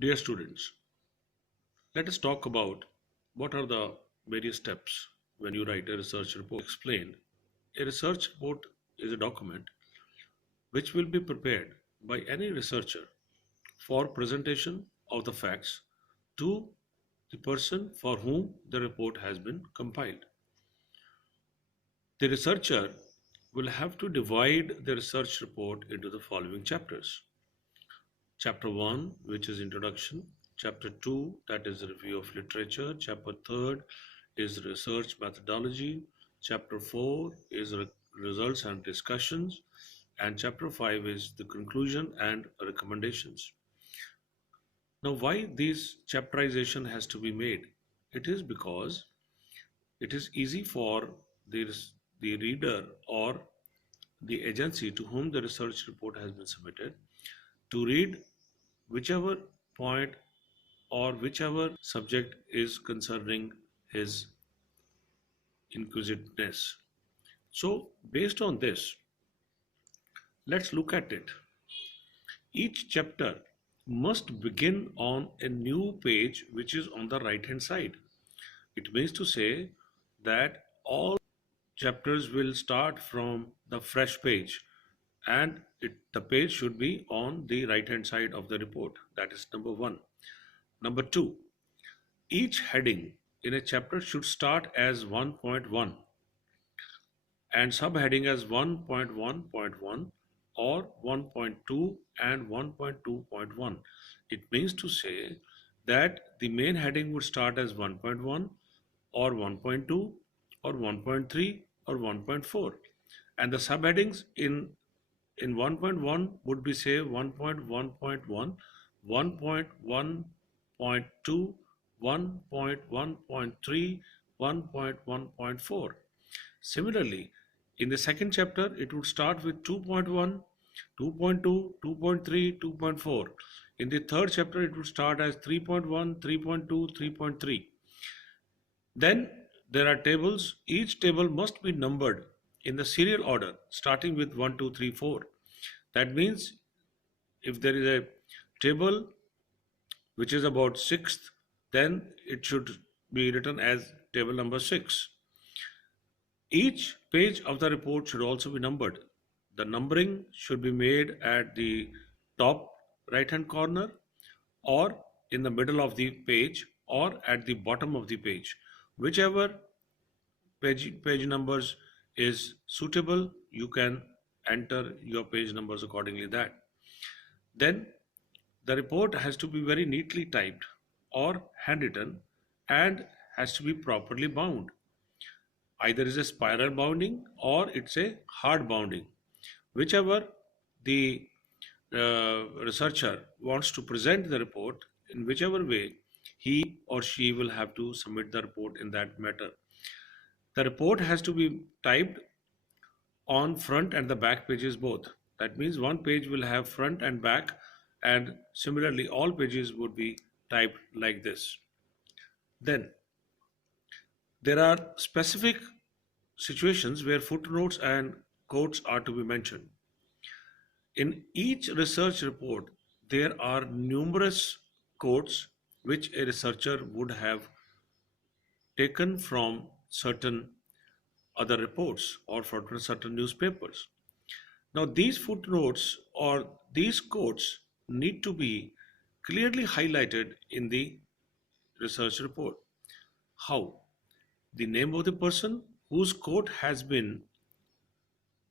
Dear students, let us talk about what are the various steps when you write a research report. Explain. A research report is a document which will be prepared by any researcher for presentation of the facts to the person for whom the report has been compiled. The researcher will have to divide the research report into the following chapters. Chapter 1, which is introduction. Chapter 2, that is review of literature. Chapter 3 is research methodology. Chapter 4 is results and discussions. And chapter 5 is the conclusion and recommendations. Now, why this chapterization has to be made? It is because it is easy for the, the reader or the agency to whom the research report has been submitted to read whichever point or whichever subject is concerning his inquisitiveness. So, based on this, let's look at it. Each chapter must begin on a new page which is on the right hand side. It means to say that all chapters will start from the fresh page and the page should be on the right hand side of the report. That is number one. Number two, each heading in a chapter should start as 1.1 and subheading as 1.1.1 or 1.2 and 1.2.1. It means to say that the main heading would start as 1.1 or 1.2 or 1.3 or 1.4, and the subheadings in 1.1 would be say 1.1.1, 1.1.2, 1.1.3, 1.1.4. Similarly, in the second chapter, it would start with 2.1, 2.2, 2.3, 2.4. In the third chapter, it would start as 3.1, 3.2, 3.3. Then there are tables. Each table must be numbered in the serial order, starting with 1, 2, 3, 4. That means if there is a table which is about sixth, then it should be written as table number 6. Each page of the report should also be numbered. The numbering should be made at the top right hand corner or in the middle of the page or at the bottom of the page. Whichever page numbers is suitable, you can enter your page numbers accordingly that. Then the report has to be very neatly typed or handwritten and has to be properly bound. Either is a spiral bounding or it's a hard bounding. Whichever the researcher wants to present the report, in whichever way, he or she will have to submit the report in that matter. The report has to be typed on front and the back pages both. That means one page will have front and back, and similarly all pages would be typed like this. Then there are specific situations where footnotes and quotes are to be mentioned. In each research report, there are numerous quotes which a researcher would have taken from certain other reports or from certain newspapers. Now, these footnotes or these quotes need to be clearly highlighted in the research report. How? The name of the person whose quote has been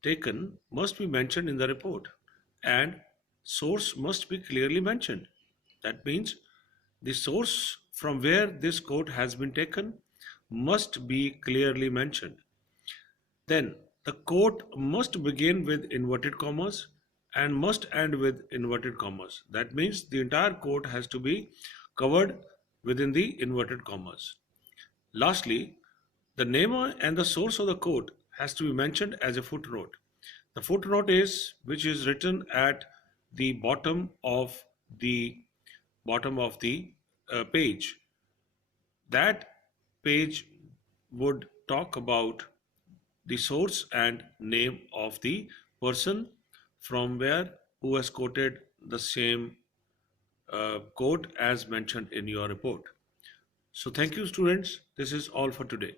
taken must be mentioned in the report, and source must be clearly mentioned. That means the source from where this quote has been taken must be clearly mentioned. Then the quote must begin with inverted commas and must end with inverted commas. That means the entire quote has to be covered within the inverted commas. Lastly, the name and the source of the quote has to be mentioned as a footnote. The footnote is which is written at the bottom of the page. That page would talk about the source and name of the person from where who has quoted the same code as mentioned in your report. So thank you, students. This is all for today.